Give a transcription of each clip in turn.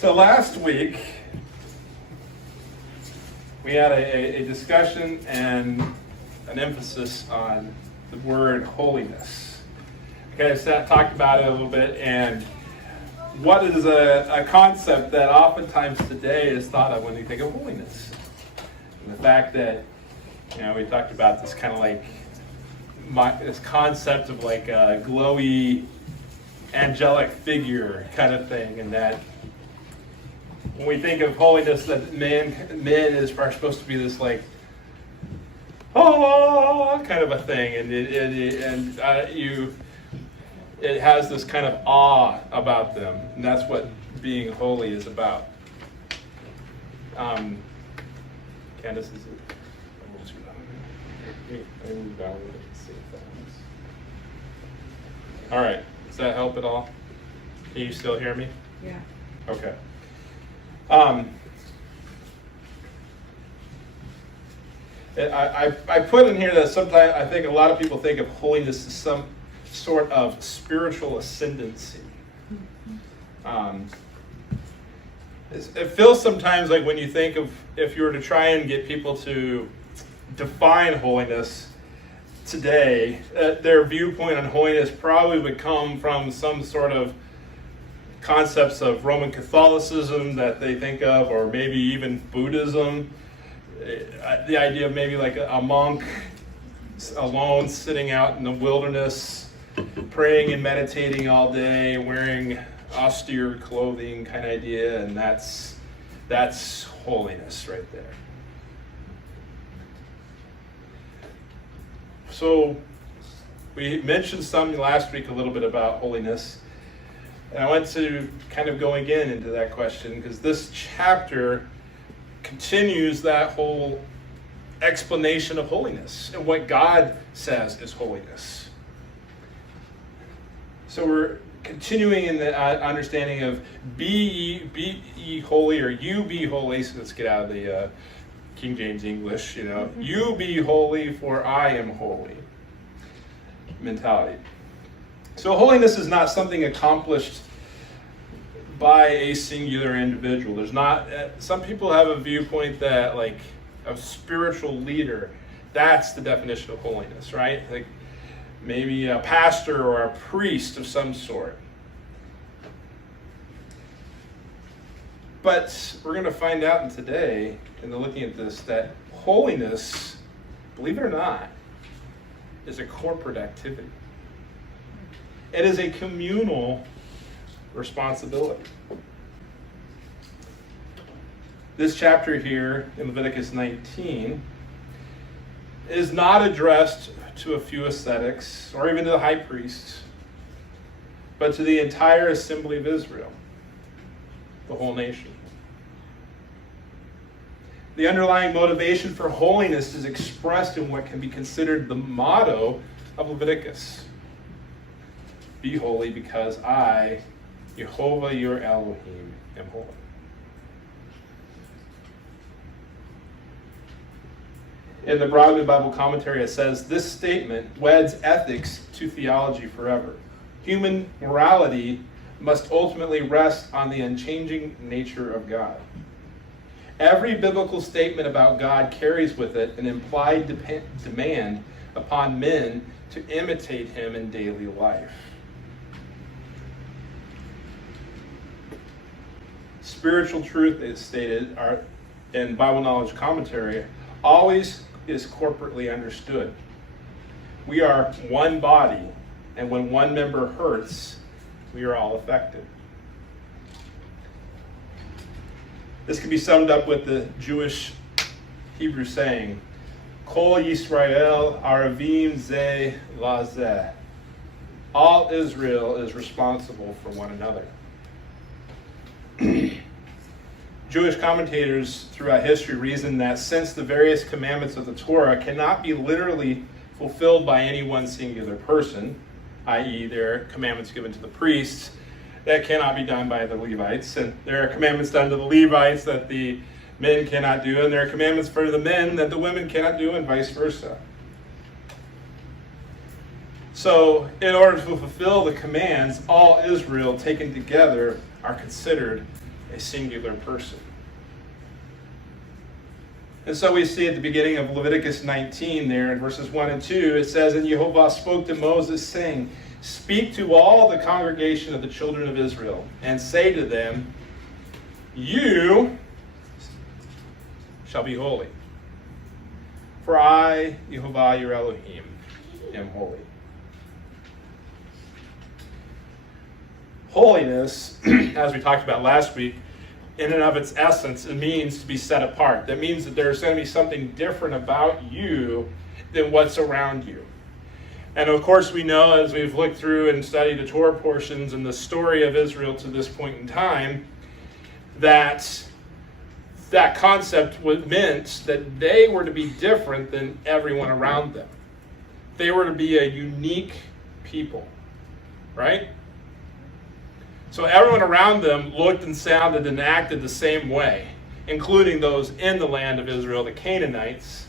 So last week, we had a discussion and an emphasis on the word holiness. Okay, so I talked about it a little bit, and what is a concept that oftentimes today is thought of when you think of holiness. And the fact that, we talked about this kind of like, this concept of like a glowy, angelic figure kind of thing, and that when we think of holiness, that men are supposed to be this like, kind of a thing, and it has this kind of awe about them, and that's what being holy is about. Candace, is it? All right. Does that help at all? Can you still hear me? Yeah. Okay. I put in here that sometimes I think a lot of people think of holiness as some sort of spiritual ascendancy. It feels sometimes like when you think of, if you were to try and get people to define holiness today, their viewpoint on holiness probably would come from some sort of concepts of Roman Catholicism that they think of, or maybe even Buddhism. The idea of maybe like a monk alone sitting out in the wilderness, praying and meditating all day, wearing austere clothing kind of idea, and that's holiness right there. So we mentioned some last week a little bit about holiness, and I want to kind of go again into that question because this chapter continues that whole explanation of holiness and what God says is holiness. So we're continuing in the understanding of be ye holy, or you be holy. So let's get out of the King James English, you be holy for I am holy mentality. So holiness is not something accomplished by a singular individual. There's not, some people have a viewpoint that like a spiritual leader, that's the definition of holiness, right? Like maybe a pastor or a priest of some sort. But we're going to find out today, in looking at this, that holiness, believe it or not, is a corporate activity. It is a communal responsibility. This chapter here in Leviticus 19 is not addressed to a few ascetics or even to the high priests, but to the entire assembly of Israel, the whole nation. The underlying motivation for holiness is expressed in what can be considered the motto of Leviticus. Be holy because I, Jehovah your Elohim, am holy. In the Broadway Bible Commentary, it says, this statement weds ethics to theology forever. Human morality must ultimately rest on the unchanging nature of God. Every biblical statement about God carries with it an implied demand upon men to imitate him in daily life. Spiritual truth, is stated in Bible Knowledge Commentary, always is corporately understood. We are one body, and when one member hurts, we are all affected. This can be summed up with the Jewish Hebrew saying, Kol Israel aravim ze lazeh. All Israel is responsible for one another. Jewish commentators throughout history reason that since the various commandments of the Torah cannot be literally fulfilled by any one singular person, i.e. there are commandments given to the priests that cannot be done by the Levites, and there are commandments done to the Levites that the men cannot do, and there are commandments for the men that the women cannot do, and vice versa. So, in order to fulfill the commands, all Israel taken together are considered a singular person. And so we see at the beginning of Leviticus 19 there in verses 1 and 2, it says, "And Jehovah spoke to Moses, saying, Speak to all the congregation of the children of Israel, and say to them, You shall be holy. For I, Jehovah your Elohim, am holy." Holiness, as we talked about last week, in and of its essence, it means to be set apart. That means that there's going to be something different about you than what's around you. And of course we know, as we've looked through and studied the Torah portions and the story of Israel to this point in time, that concept meant that they were to be different than everyone around them. They were to be a unique people, right? So everyone around them looked and sounded and acted the same way, including those in the land of Israel, the Canaanites.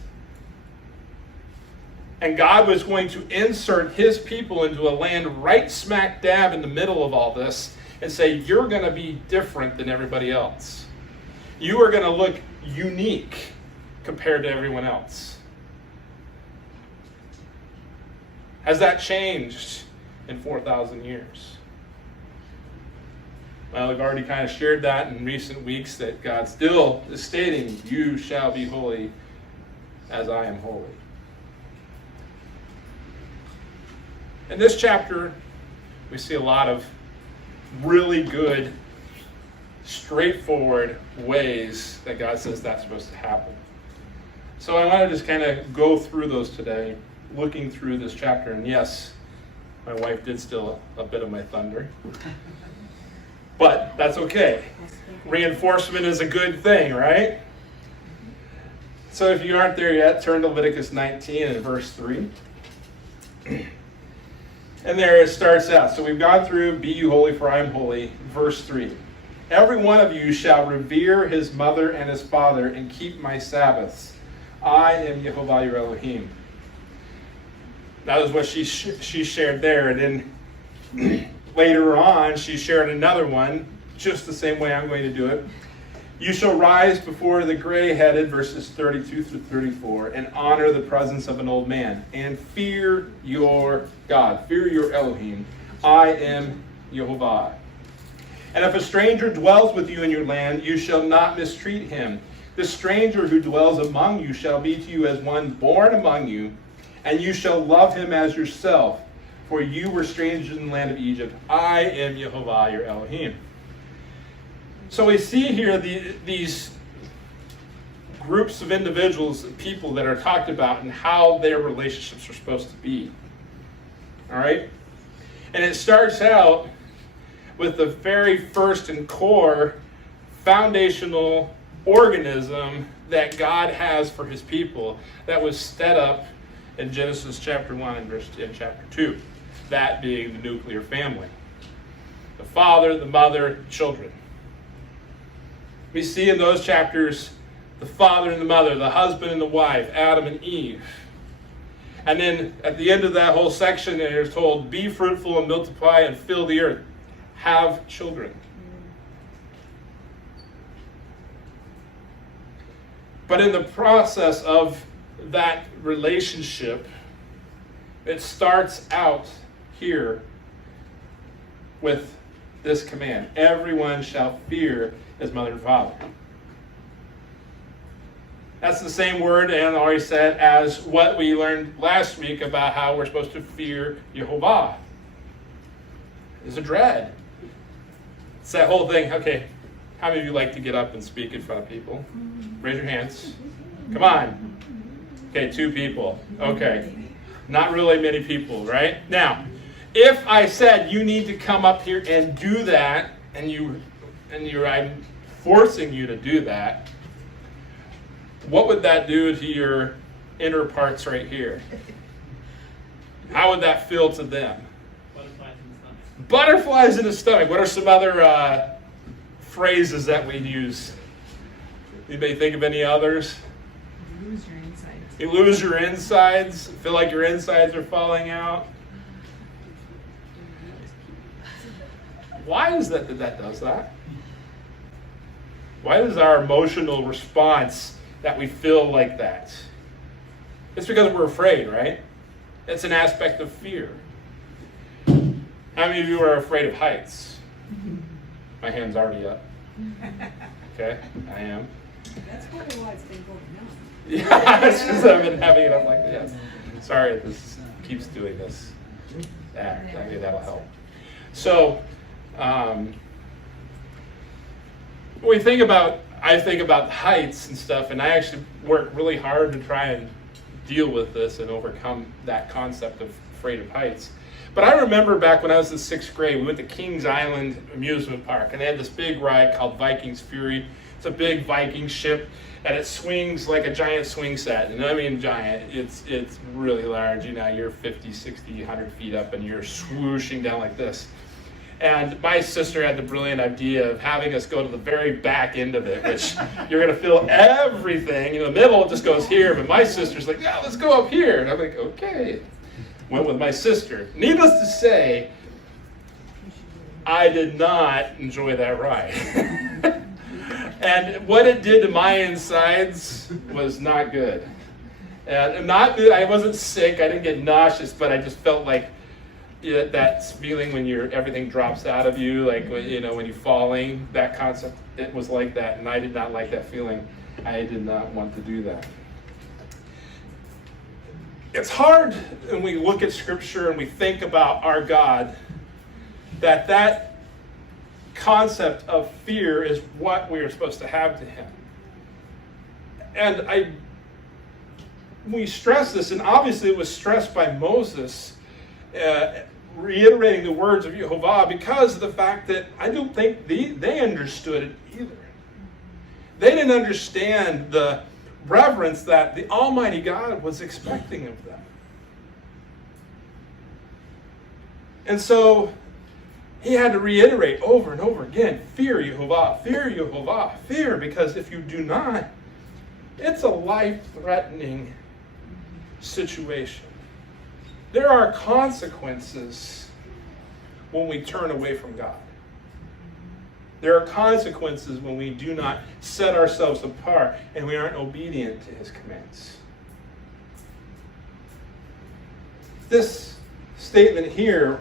And God was going to insert his people into a land right smack dab in the middle of all this and say, you're going to be different than everybody else. You are going to look unique compared to everyone else. Has that changed in 4,000 years? Well, we've already kind of shared that in recent weeks, that God still is stating, you shall be holy as I am holy. In this chapter, we see a lot of really good, straightforward ways that God says that's supposed to happen. So I want to just kind of go through those today, looking through this chapter. And yes, my wife did steal a bit of my thunder. But that's okay. Reinforcement is a good thing, right? So if you aren't there yet, turn to Leviticus 19 and verse 3. And there it starts out. So we've gone through, be you holy for I am holy. Verse 3. Every one of you shall revere his mother and his father and keep my Sabbaths. I am Jehovah your Elohim. That is what she shared there. And then later on, she shared another one, just the same way I'm going to do it. You shall rise before the gray-headed, verses 32 through 34, and honor the presence of an old man, and fear your God, fear your Elohim. I am Jehovah. And if a stranger dwells with you in your land, you shall not mistreat him. The stranger who dwells among you shall be to you as one born among you, and you shall love him as yourself, for you were strangers in the land of Egypt. I am Jehovah your Elohim. So we see here these groups of individuals, people that are talked about and how their relationships are supposed to be. All right? And it starts out with the very first and core foundational organism that God has for his people that was set up in Genesis chapter 1 and chapter 2. That being the nuclear family. The father, the mother, children. We see in those chapters the father and the mother, the husband and the wife, Adam and Eve. And then at the end of that whole section, they're told, be fruitful and multiply and fill the earth. Have children. But in the process of that relationship, it starts out here with this command. Everyone shall fear his mother and father. That's the same word, and already said, as what we learned last week about how we're supposed to fear Jehovah. It's a dread. It's that whole thing. Okay, how many of you like to get up and speak in front of people? Raise your hands. Come on. Okay, 2 people. Okay. Not really many people, right? Now, if I said you need to come up here and do that, and I'm forcing you to do that, what would that do to your inner parts right here? How would that feel to them? Butterflies in the stomach. Butterflies in the stomach. What are some other phrases that we use? Anybody think of any others? You lose your insides. You lose your insides. Feel like your insides are falling out. Why is that that does that? Why is our emotional response that we feel like that? It's because we're afraid, right? It's an aspect of fear. How many of you are afraid of heights? My hand's already up. Okay, I am. That's probably why it's been going down. Yeah, it's just I've been having it up like this. Sorry, this keeps doing this. Maybe that'll help. So, I think about heights and stuff, and I actually work really hard to try and deal with this and overcome that concept of afraid of heights. But I remember back when I was in 6th grade, we went to Kings Island Amusement Park, and they had this big ride called Viking's Fury. It's a big Viking ship, and it swings like a giant swing set. And I mean giant, it's really large. You know, you're 50, 60, 100 feet up, and you're swooshing down like this. And my sister had the brilliant idea of having us go to the very back end of it, which you're going to feel everything. In the middle, it just goes here. But my sister's like, yeah, let's go up here. And I'm like, okay. Went with my sister. Needless to say, I did not enjoy that ride. And what it did to my insides was not good. And I wasn't sick. I didn't get nauseous, but I just felt like that feeling when everything drops out of you, like when you're falling. That concept, it was like that, and I did not like that feeling. I did not want to do that. It's hard when we look at Scripture and we think about our God that concept of fear is what we are supposed to have to Him. And we stress this, and obviously it was stressed by Moses, reiterating the words of Yehovah, because of the fact that I don't think they understood it either. They didn't understand the reverence that the Almighty God was expecting of them. And so he had to reiterate over and over again, fear Yehovah, fear, because if you do not, it's a life-threatening situation. There are consequences when we turn away from God. There are consequences when we do not set ourselves apart and we aren't obedient to His commands. This statement here,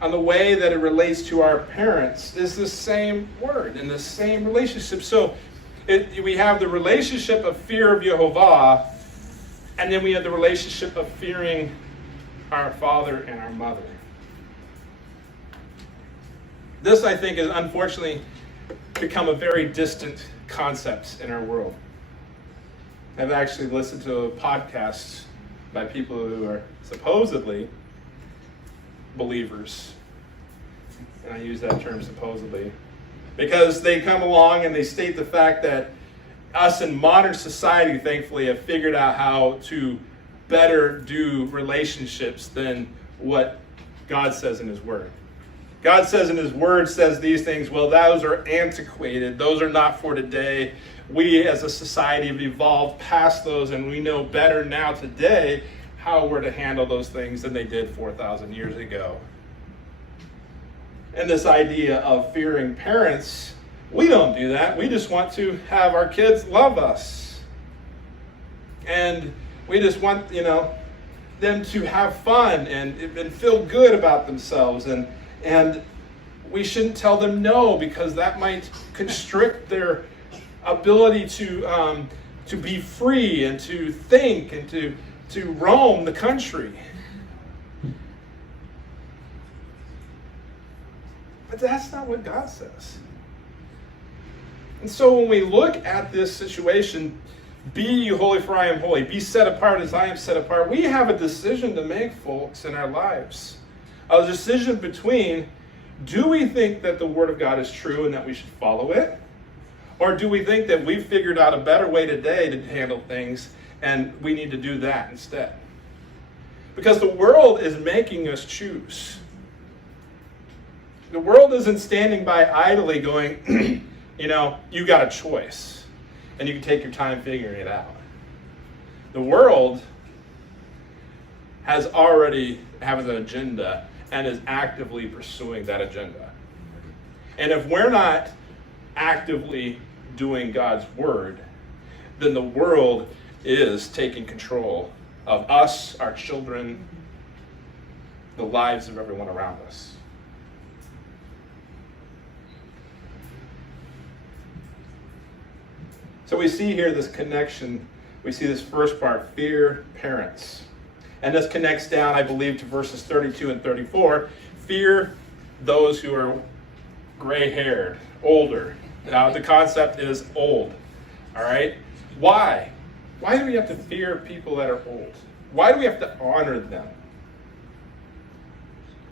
on the way that it relates to our parents, is the same word and the same relationship. So we have the relationship of fear of Yehovah, and then we have the relationship of fearing our father and our mother. This, I think, has unfortunately become a very distant concept in our world. I've actually listened to a podcast by people who are supposedly believers. And I use that term supposedly because they come along and they state the fact that us in modern society, thankfully, have figured out how to better do relationships than what God says in His Word. God says in His Word, says these things, well, those are antiquated. Those are not for today. We as a society have evolved past those, and we know better now today how we're to handle those things than they did 4,000 years ago. And this idea of fearing parents, we don't do that. We just want to have our kids love us. And we just want, them to have fun and feel good about themselves. And we shouldn't tell them no, because that might constrict their ability to be free and to think and to roam the country. But that's not what God says. And so when we look at this situation, be ye holy for I am holy, be set apart as I am set apart, we have a decision to make, folks, in our lives. A decision between, do we think that the Word of God is true and that we should follow it? Or do we think that we've figured out a better way today to handle things and we need to do that instead? Because the world is making us choose. The world isn't standing by idly going, you got a choice and you can take your time figuring it out. The world has an agenda and is actively pursuing that agenda. And if we're not actively doing God's word, then the world is taking control of us, our children, the lives of everyone around us. So we see here this connection. We see this first part, fear parents. And this connects down, I believe, to verses 32 and 34. Fear those who are gray-haired, older. Now, the concept is old. All right? Why? Why do we have to fear people that are old? Why do we have to honor them?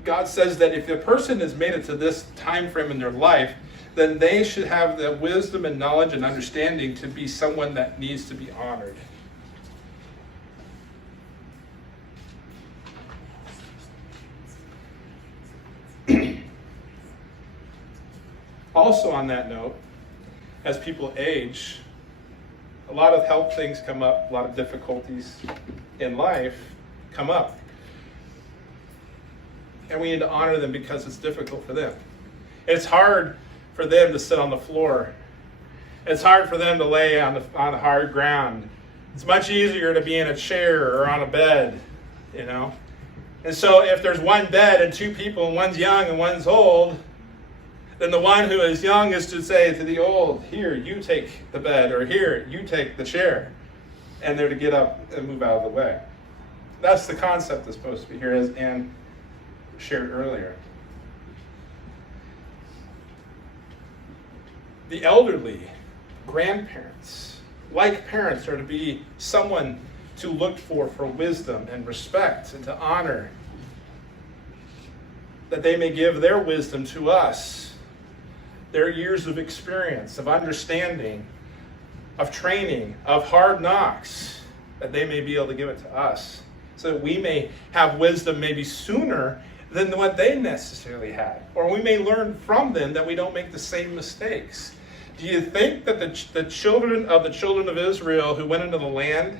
God says that if a person has made it to this time frame in their life, then they should have the wisdom and knowledge and understanding to be someone that needs to be honored. Also on that note, as people age, a lot of health things come up, a lot of difficulties in life come up. And we need to honor them because it's difficult for them. It's hard for them to sit on the floor. It's hard for them to lay on the hard ground. It's much easier to be in a chair or on a bed, you know. And so if there's one bed and two people and one's young and one's old, then the one who is young is to say to the old, here, you take the bed, or here, you take the chair. And they're to get up and move out of the way. That's the concept that's supposed to be here, as Anne shared earlier. The elderly, grandparents, like parents, are to be someone to look for wisdom and respect and to honor, that they may give their wisdom to us, their years of experience, of understanding, of training, of hard knocks, that they may be able to give it to us, so that we may have wisdom maybe sooner than what they necessarily had. Or we may learn from them that we don't make the same mistakes. Do you think that the children of Israel who went into the land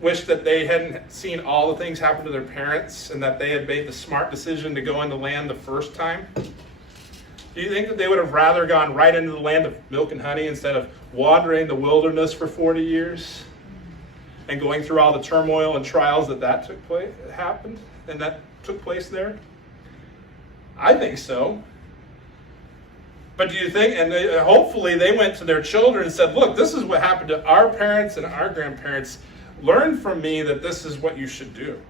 wished that they hadn't seen all the things happen to their parents and that they had made the smart decision to go into the land the first time? Do you think that they would have rather gone right into the land of milk and honey instead of wandering the wilderness for 40 years and going through all the turmoil and trials that took place there? I think so. But do you think, and hopefully they went to their children and said, look, this is what happened to our parents and our grandparents. Learn from me that this is what you should do.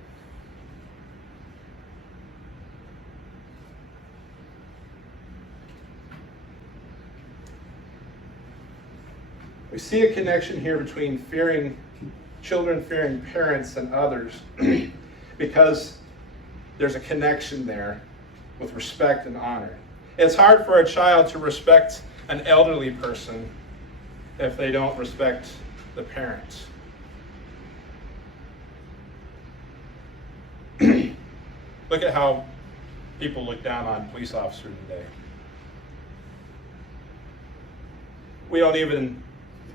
We see a connection here between children fearing parents and others because there's a connection there with respect and honor. It's hard for a child to respect an elderly person if they don't respect the parent. Look at how people look down on police officers today.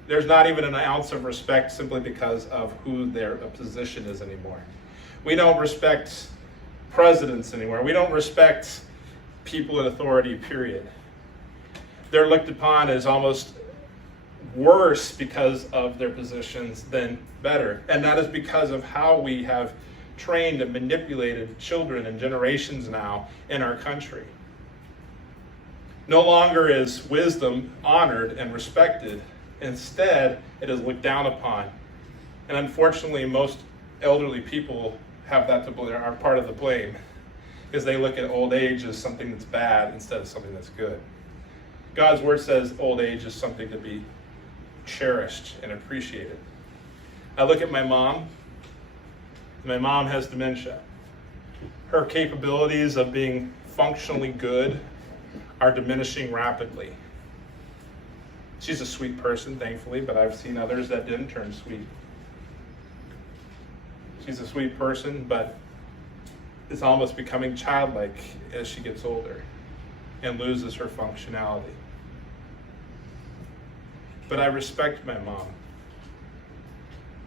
There's not even an ounce of respect simply because of who their position is anymore. We don't respect presidents anymore. We don't respect people in authority, period. They're looked upon as almost worse because of their positions than better. And that is because of how we have trained and manipulated children and generations now in our country. No longer is wisdom honored and respected. Instead, it is looked down upon. And unfortunately, most elderly people have that are part of the blame, because they look at old age as something that's bad instead of something that's good. God's word says old age is something to be cherished and appreciated. I look at my mom. My mom has dementia. Her capabilities of being functionally good are diminishing rapidly. She's a sweet person, thankfully, but I've seen others that didn't turn sweet. She's a sweet person, but is almost becoming childlike as she gets older and loses her functionality. But I respect my mom,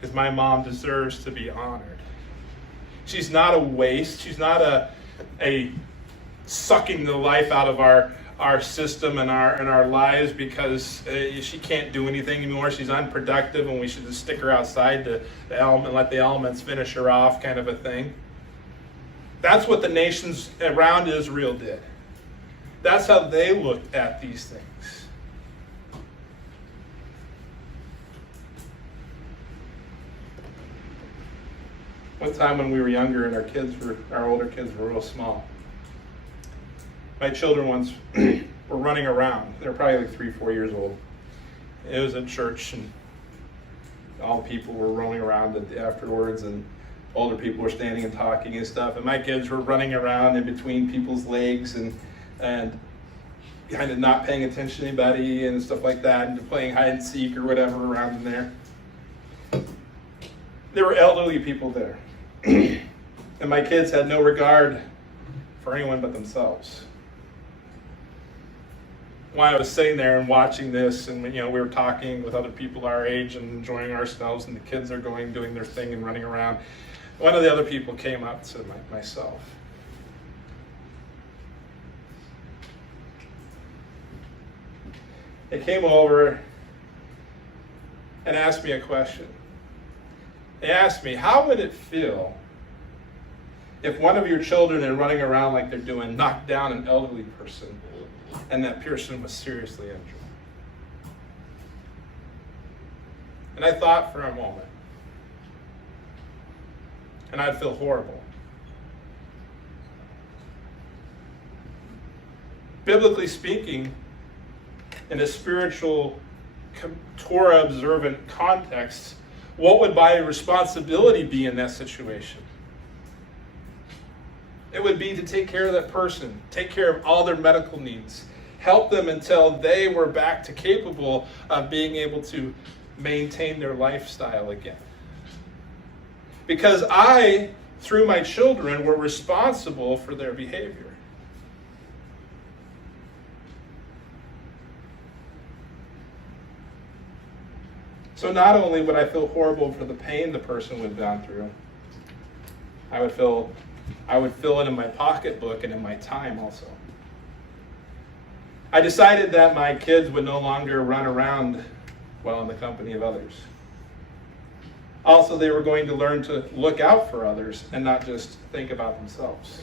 because my mom deserves to be honored. She's not a waste. She's not a sucking the life out of our system and our lives because she can't do anything anymore. She's unproductive, and we should just stick her outside to the element, let the elements finish her off, kind of a thing. That's what the nations around Israel did. That's how they looked at these things. One time when we were younger and our older kids were real small, my children once were running around. They were probably like 3-4 years old. It was at church, and all the people were rolling around afterwards, and older people were standing and talking and stuff. And my kids were running around in between people's legs and kind of not paying attention to anybody and stuff like that, and playing hide and seek or whatever around in there. There were elderly people there. And my kids had no regard for anyone but themselves. While I was sitting there and watching this, and we were talking with other people our age and enjoying ourselves, and the kids are doing their thing and running around, one of the other people came up to myself. They came over and asked me a question. They asked me, how would it feel if one of your children is running around like they're doing, knocked down an elderly person, and that person was seriously injured? And I thought for a moment, and I'd feel horrible. Biblically speaking, in a spiritual, Torah observant context, what would my responsibility be in that situation? It would be to take care of that person, take care of all their medical needs, help them until they were back to capable of being able to maintain their lifestyle again. Because I, through my children, were responsible for their behavior. So not only would I feel horrible for the pain the person would have gone through, I would feel it in my pocketbook and in my time also. I decided that my kids would no longer run around while in the company of others. Also, they were going to learn to look out for others and not just think about themselves.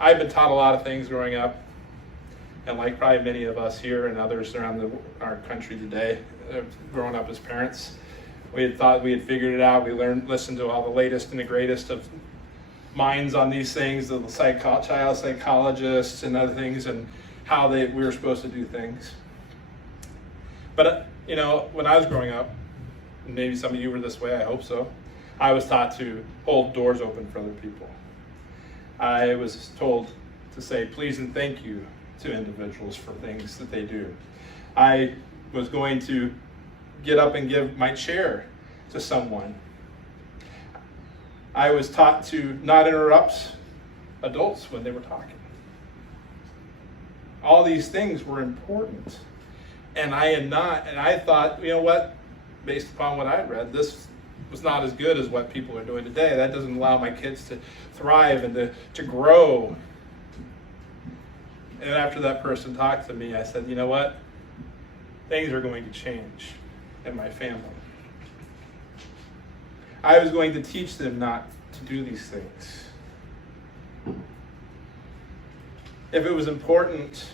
I've been taught a lot of things growing up, and like probably many of us here and others around our country today, growing up as parents, we had thought we had figured it out. We listened to all the latest and the greatest of minds on these things, the child psychologists and other things, and how we were supposed to do things. But when I was growing up, maybe some of you were this way, I hope so, I was taught to hold doors open for other people. I was told to say please and thank you to individuals for things that they do. I was going to get up and give my chair to someone. I was taught to not interrupt adults when they were talking. All these things were important. And I thought, you know what, based upon what I read, this was not as good as what people are doing today. That doesn't allow my kids to thrive and to grow. And after that person talked to me, I said, you know what? Things are going to change in my family. I was going to teach them not to do these things. If it was important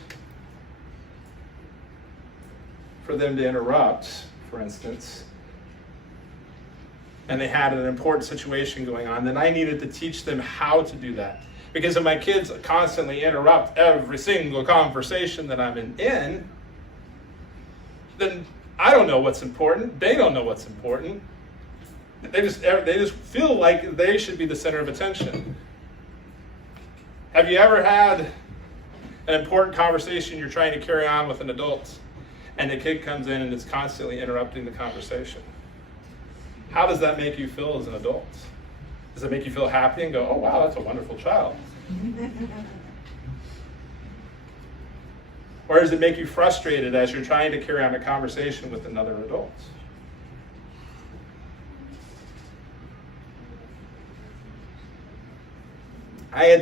for them to interrupt, for instance, and they had an important situation going on, then I needed to teach them how to do that. Because if my kids constantly interrupt every single conversation that I'm in, then I don't know what's important. They don't know what's important. They just feel like they should be the center of attention. Have you ever had an important conversation you're trying to carry on with an adult, and the kid comes in and is constantly interrupting the conversation? How does that make you feel as an adult? Does it make you feel happy and go, oh wow, that's a wonderful child? Or does it make you frustrated as you're trying to carry on a conversation with another adult?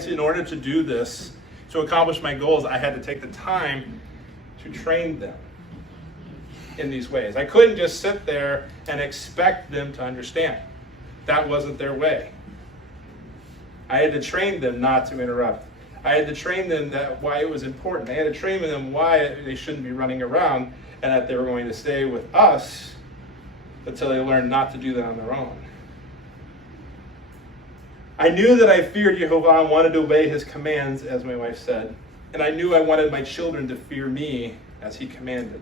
In order to do this, to accomplish my goals, I had to take the time to train them in these ways. I couldn't just sit there and expect them to understand. That wasn't their way. I had to train them not to interrupt. I had to train them that why it was important. I had to train them why they shouldn't be running around and that they were going to stay with us until they learned not to do that on their own. I knew that I feared Yehovah and wanted to obey his commands, as my wife said. And I knew I wanted my children to fear me as he commanded.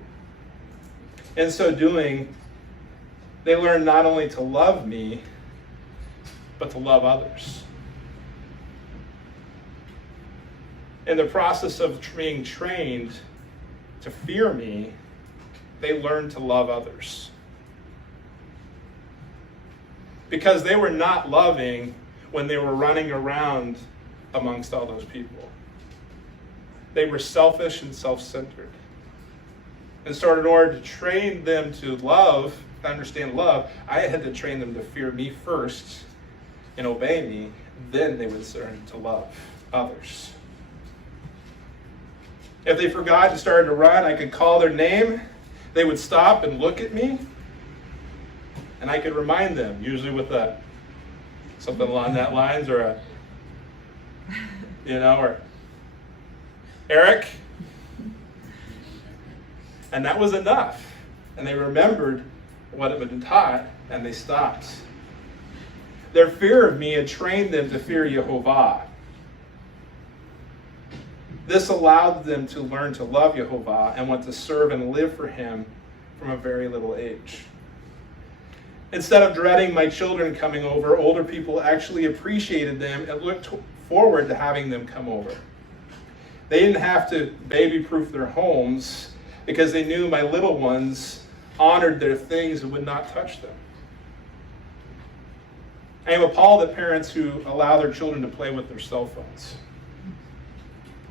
In so doing, they learned not only to love me, but to love others. In the process of being trained to fear me, they learned to love others. Because they were not loving when they were running around amongst all those people. They were selfish and self-centered. And so in order to train them to love, to understand love, I had to train them to fear me first and obey me. Then they would learn to love others. If they forgot and started to run, I could call their name. They would stop and look at me. And I could remind them, usually with something along that lines, or or Eric. And that was enough. And they remembered what had been taught, and they stopped. Their fear of me had trained them to fear Yehovah. This allowed them to learn to love Yehovah and want to serve and live for him from a very little age. Instead of dreading my children coming over, older people actually appreciated them and looked forward to having them come over. They didn't have to baby-proof their homes because they knew my little ones honored their things and would not touch them. I am appalled at parents who allow their children to play with their cell phones.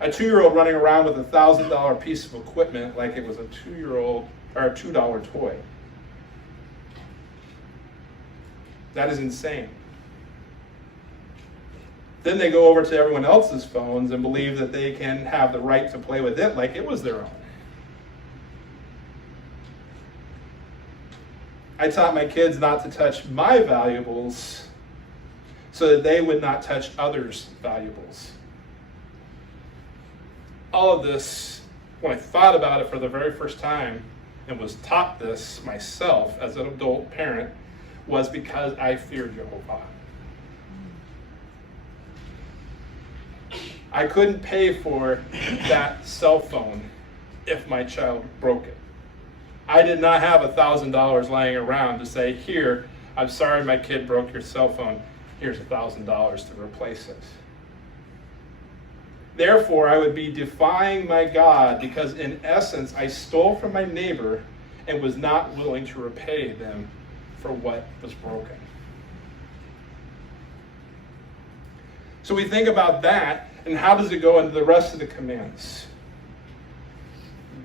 A 2-year-old running around with a $1,000 piece of equipment like it was a $2 toy. That is insane. Then they go over to everyone else's phones and believe that they can have the right to play with it like it was their own. I taught my kids not to touch my valuables so that they would not touch others' valuables. All of this, when I thought about it for the very first time and was taught this myself as an adult parent, was because I feared Yehovah. I couldn't pay for that cell phone if my child broke it. I did not have $1,000 lying around to say, here, I'm sorry my kid broke your cell phone, here's $1,000 to replace it. Therefore, I would be defying my God because in essence, I stole from my neighbor and was not willing to repay them for what was broken. So we think about that, and how does it go into the rest of the commands?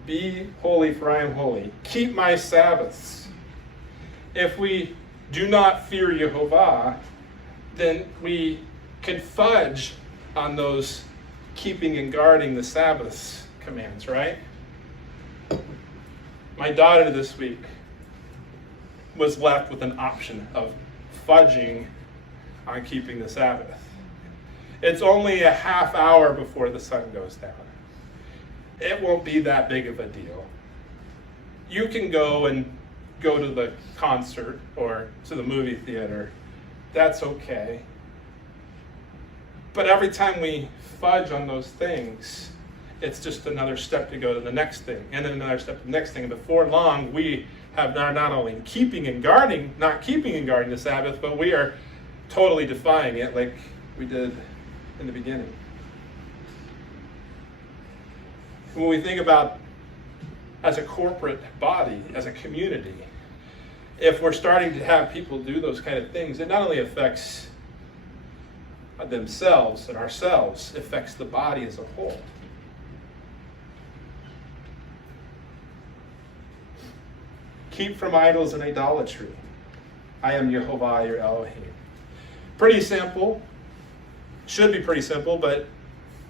Be holy, for I am holy. Keep my Sabbaths. If we do not fear Yehovah, then we can fudge on those keeping and guarding the Sabbath commands, right? My daughter this week was left with an option of fudging on keeping the Sabbath. It's only a half hour before the sun goes down. It won't be that big of a deal. You can go to the concert or to the movie theater. That's okay. But every time we fudge on those things, it's just another step to go to the next thing, and then another step to the next thing. And before long, we have not only not keeping and guarding the Sabbath, but we are totally defying it like we did in the beginning. When we think about as a corporate body, as a community, if we're starting to have people do those kind of things, it not only affects themselves and ourselves, it affects the body as a whole. Keep from idols and idolatry. I am Yehovah, your Elohim. Pretty simple. Should be pretty simple, but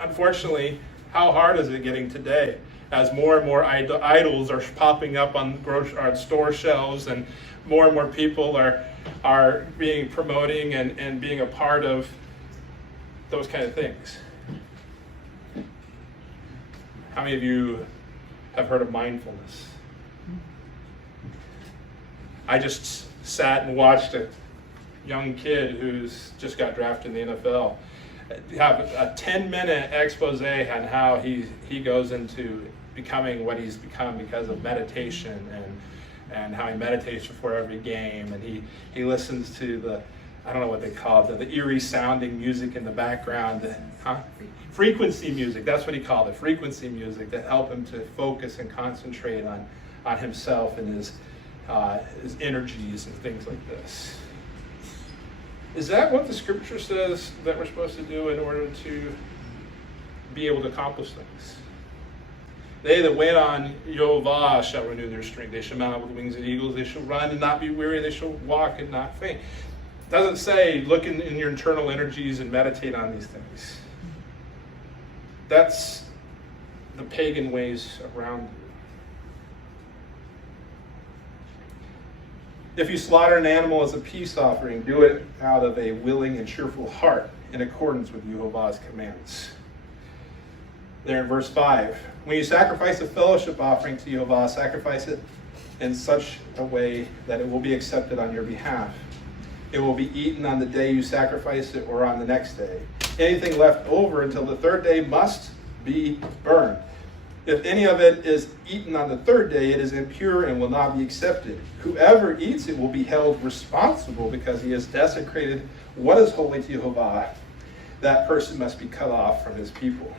unfortunately, How hard is it getting today as more and more idols are popping up on store shelves, and more people are being promoting and being a part of those kind of things? How many of you have heard of mindfulness? I just sat and watched a young kid who's just got drafted in the NFL have a 10-minute expose on how he goes into becoming what he's become because of meditation, and how he meditates before every game, and he listens to the, I don't know what they call it, the eerie sounding music in the background. Frequency music, that's what he called it, frequency music, that help him to focus and concentrate on himself and his energies and things like this. Is that what the scripture says that we're supposed to do in order to be able to accomplish things? They that wait on Yehovah shall renew their strength. They shall mount up with wings of eagles. They shall run and not be weary. They shall walk and not faint. It doesn't say look in your internal energies and meditate on these things. That's the pagan ways around you. If you slaughter an animal as a peace offering, do it out of a willing and cheerful heart in accordance with Yehovah's commands. There in verse 5, when you sacrifice a fellowship offering to Yehovah, sacrifice it in such a way that it will be accepted on your behalf. It will be eaten on the day you sacrifice it or on the next day. Anything left over until the third day must be burned. If any of it is eaten on the third day, it is impure and will not be accepted. Whoever eats it will be held responsible because he has desecrated what is holy to Yehovah. That person must be cut off from his people.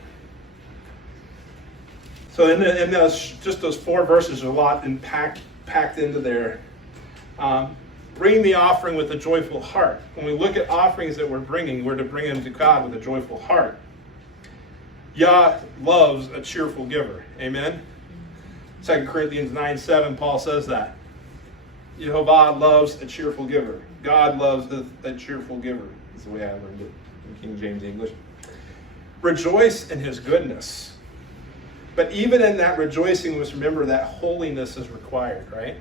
So in those 4 verses, there's a lot packed into there. Bring the offering with a joyful heart. When we look at offerings that we're to bring them to God with a joyful heart. Yah loves a cheerful giver. Amen? 2 Corinthians 9:7, Paul says that. Yehovah loves a cheerful giver. God loves a cheerful giver. That's the way I learned it in King James English. Rejoice in his goodness. But even in that rejoicing, we must remember that holiness is required, right?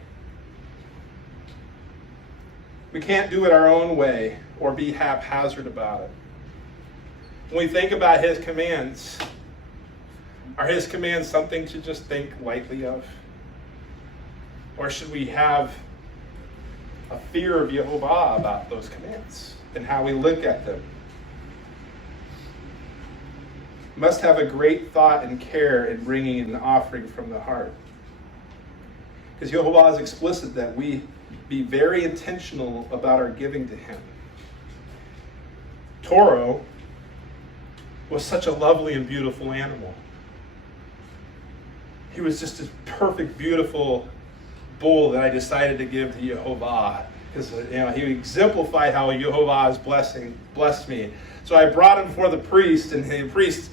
We can't do it our own way or be haphazard about it. When we think about his commands, are his commands something to just think lightly of? Or should we have a fear of Yehovah about those commands and how we look at them? We must have a great thought and care in bringing an offering from the heart. Because Yehovah is explicit that we be very intentional about our giving to him. Torah was such a lovely and beautiful animal. He was just a perfect, beautiful bull that I decided to give to Yehovah. Because he exemplified how Yehovah's blessing blessed me. So I brought him before the priest, and the priest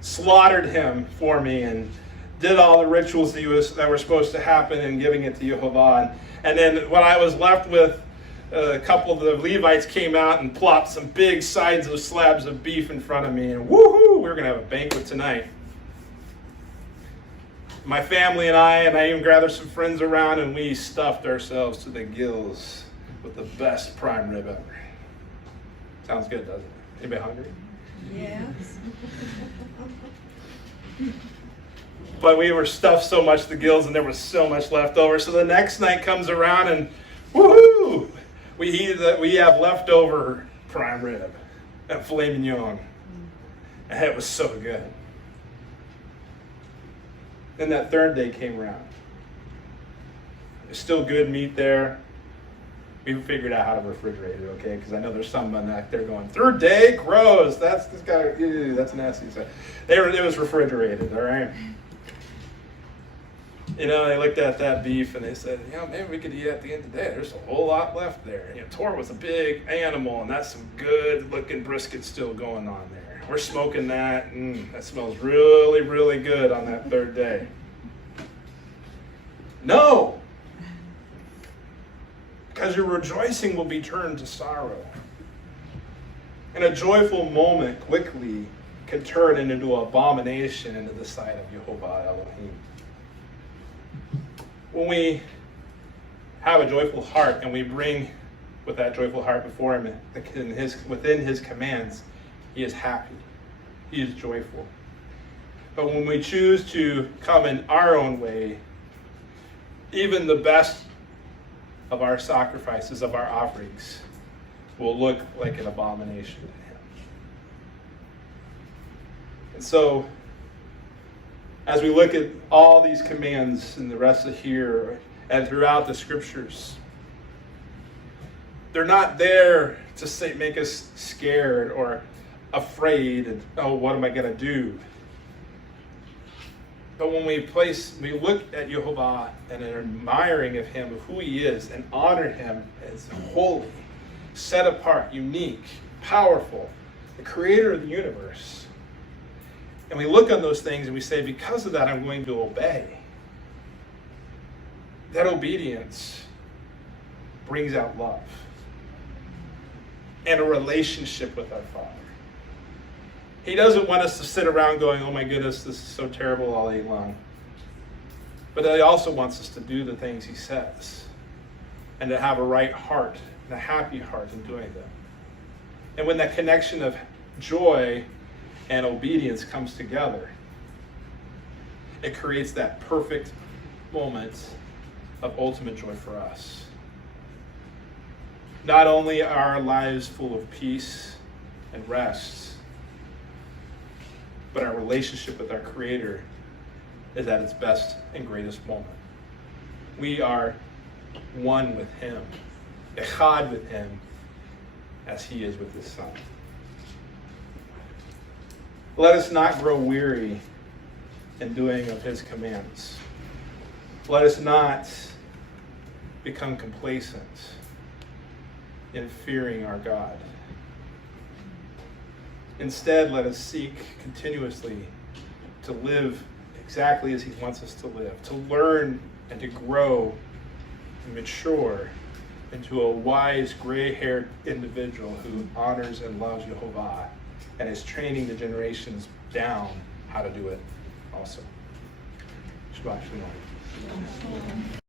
slaughtered him for me and did all the rituals that were supposed to happen in giving it to Yehovah. And then when I was left with, a couple of the Levites came out and plopped some big sides of slabs of beef in front of me, and woohoo, we were going to have a banquet tonight. My family and I even gathered some friends around, and we stuffed ourselves to the gills with the best prime rib ever. Sounds good, doesn't it? Anybody hungry? Yes. But we were stuffed so much to the gills, and there was so much left over. So the next night comes around, and woohoo! We have leftover prime rib and filet mignon. And it was so good. Then that third day came around. There's still good meat there. We figured out how to refrigerate it, okay? Because I know there's some back there going, third day? Gross. That's nasty. So it was refrigerated, all right? They looked at that beef and they said, maybe we could eat at the end of the day. There's a whole lot left there. Torah was a big animal, and that's some good looking brisket still going on there. We're smoking that. That smells really, really good on that third day. No! Because your rejoicing will be turned to sorrow. And a joyful moment quickly can turn it into an abomination into the sight of Yehovah Elohim. When we have a joyful heart and we bring with that joyful heart before him within his commands, he is happy. He is joyful. But when we choose to come in our own way, even the best of our sacrifices, of our offerings, will look like an abomination to him. And so, as we look at all these commands and the rest of here and throughout the scriptures, they're not there to make us scared or afraid and, oh, what am I going to do? But when we look at Yehovah and an admiring of him, of who he is, and honor him as holy, set apart, unique, powerful, the creator of the universe, and we look on those things and we say, because of that, I'm going to obey. That obedience brings out love and a relationship with our Father. He doesn't want us to sit around going, oh my goodness, this is so terrible all day long. But he also wants us to do the things he says and to have a right heart and a happy heart in doing them. And when that connection of joy and obedience comes together, it creates that perfect moment of ultimate joy for us. Not only are our lives full of peace and rest, but our relationship with our Creator is at its best and greatest moment. We are one with him, echad with him, as he is with his Son. Let us not grow weary in doing of his commands. Let us not become complacent in fearing our God. Instead, let us seek continuously to live exactly as he wants us to live, to learn and to grow and mature into a wise, gray-haired individual who honors and loves Yehovah and is training the generations down how to do it also. Shabbat shalom.